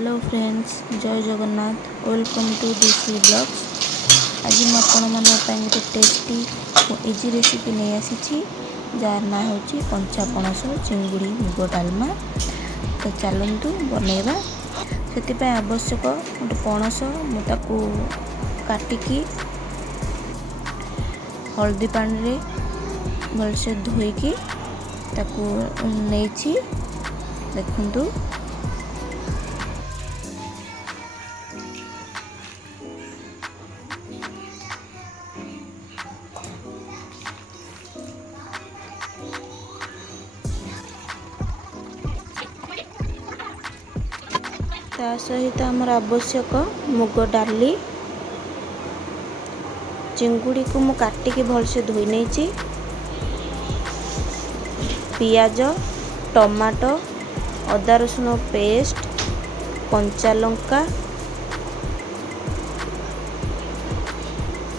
Hello friends, जय Jagannath. Welcome to dsrivlogs। आज मुझे गोटे टेस्टी और इजी रेसिपी नहीं आसी जार ना हूँ कंचा पणस चिंगुड़ी मुग डालमा। तो चलतु बनैबा। से आवश्यक गोटे पणस मुझे काटिकी हल्दी पानी रे भलसे धोईकी नहीं देखु। ता सहित आमर आवश्यक मुग डाली चिंगुड़ी को मु काटिकी भलसे धोई नहीं। पियाज टमाटो अदा रसुण पेस्ट कंचा लंका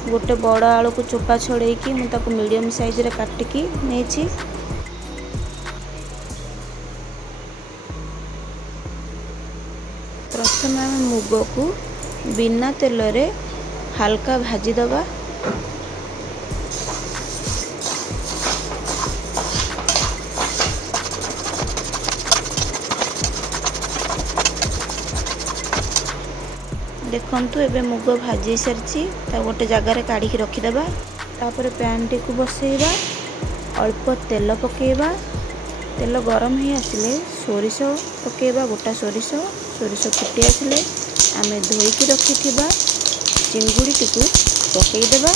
गोटे बड़ आलू को चोपा छड़ेकी मुझे मीडियम साइज रे काटिकी नहीं। प्रथम आम मुग को बिना तेल रे हल्का भाजी दबा। देखंतु एबे मुग भाजी सारी गोटे जगार काढ़ी रखीदबा। तापर पैन टी को बसैबा, अल्प तेल पकेबा। तेल गरम ही आसिले सोरिष पकेबा, गोटा सोरिष फुटी आसिले आमे धोईकी रखिथिबा चिंगुड़ी टी को पकेदेबा।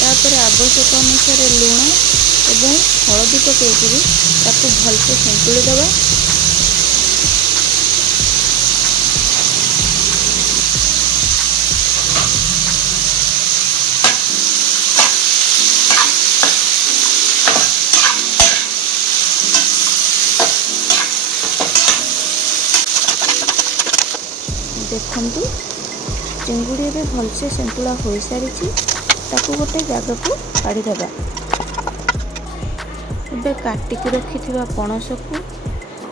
तापर आवश्यक अनुसार लुण एवं हलदी पकईकरी ताको भलसे सन्तुली दबा। देखंतु चिंगुड़ी भी भलसे सन्तुला हो सारी ताको गोटे जगह को काढ़ी दबा। एबे काटिकी रखिथिबा पणस को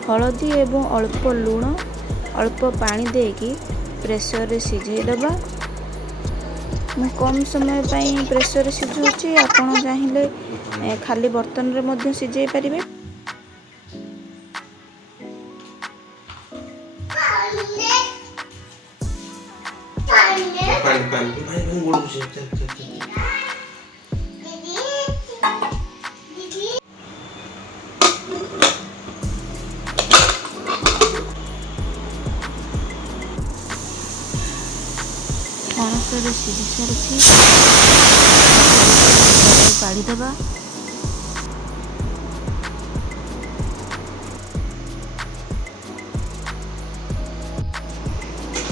हलदी एवं अल्प लुण अल्प पानी देकी प्रेसर रे सिझाई दबा। मैं कम समय पाई प्रेसर रे सिझाउची, आपण चाहिले खाली बर्तन रे मध्य सिझाई परिबे। पणस सिझी सारी काढ़ी दबा।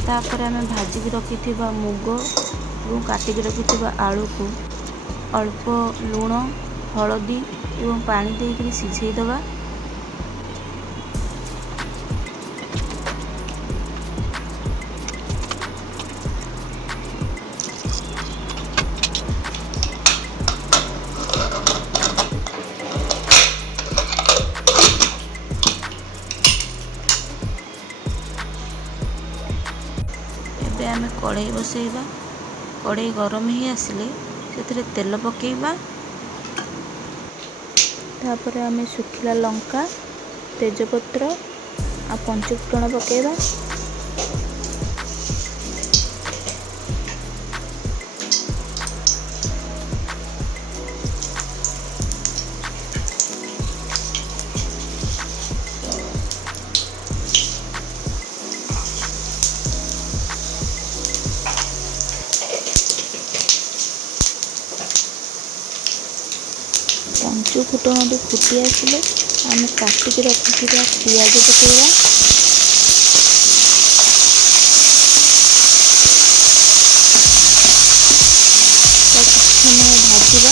तापर आमे भाजिकी रखिथिबा मुग और काटिकी रखिथिबा आलू को अल्प लुण हलदी एवं पानी देकर सिझाई दबा। एबे आमे कढ़ाई बसैबा। कढ़ाई गरम ही आसिले से तेल पकेबा। तापर आमे सुखिला लंका तेजपत्र आ पंचफुटन पकेबा। पंचु फुटन फुटी आसिले आम काटिकी रखिथिबा पियाज पकेबा। समय भाजिबा।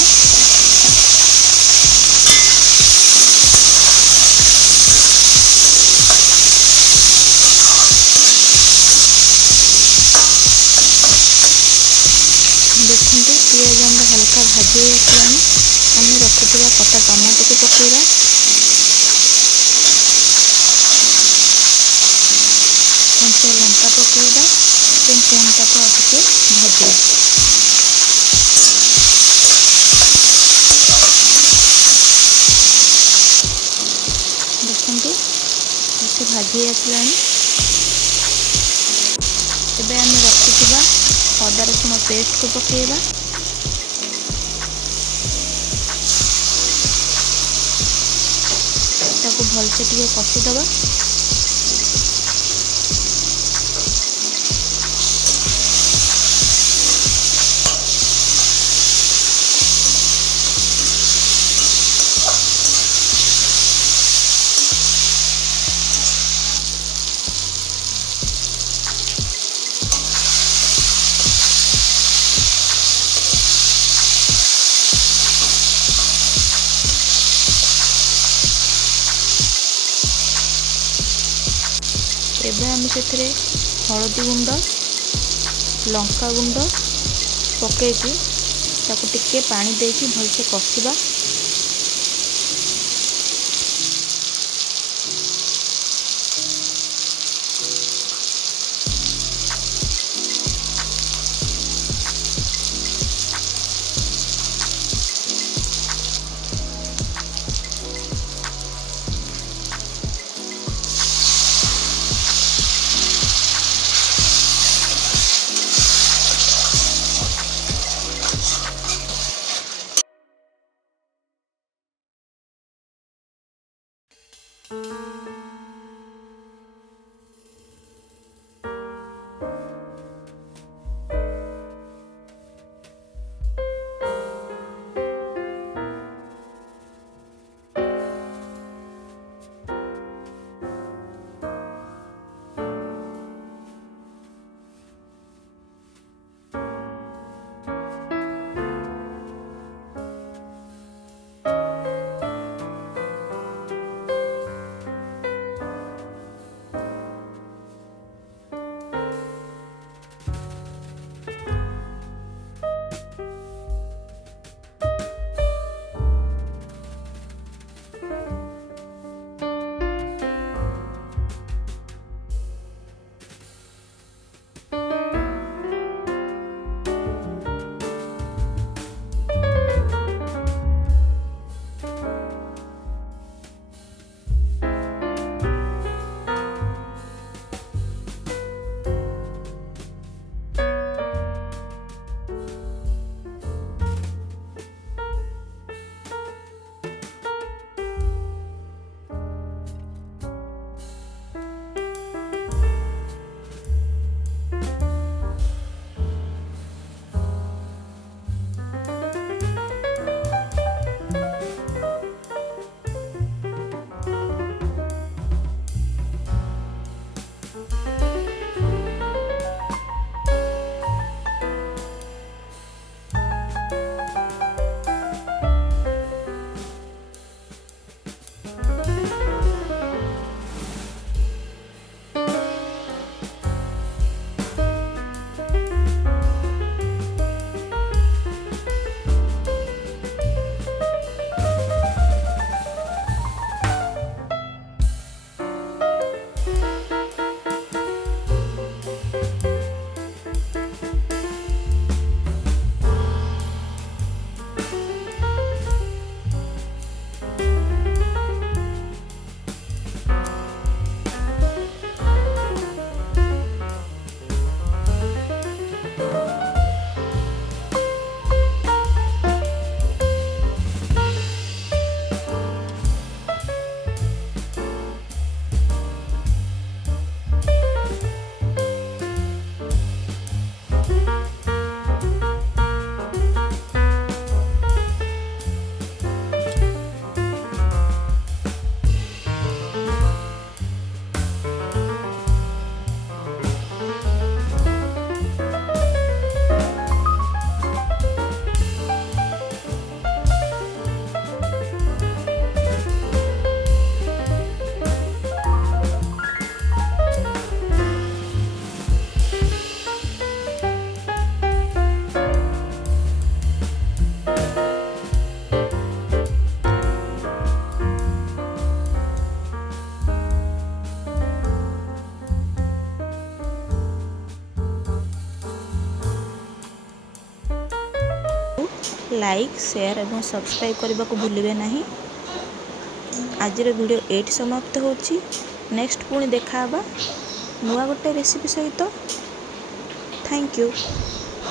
देखते पियाज हल्का भाजी आसलानी। रखिଥିବା कटा टमाटो को पकेଇବା। कंचा लंका पकेଇବା। पुणी ताको और टिके भाजिବା। देखंतु से भाजी आसलानी। एबे आम रखिथिबा अदा रसुण पेस्ट को पकेଇବା। ताको भलसे टिके कषिदबा। एबे आम से हलदी गुंड लंका गुंड पकईकि ताको टिके पानी देकी भलसे कषिबा। लाइक शेयर और सब्सक्राइब करने को भूलिए नहीं। आज वीडियो एट समाप्त होची। नेक्स्ट पुणी देखा नुआ गोटे रेसिपी सहित। Thank you.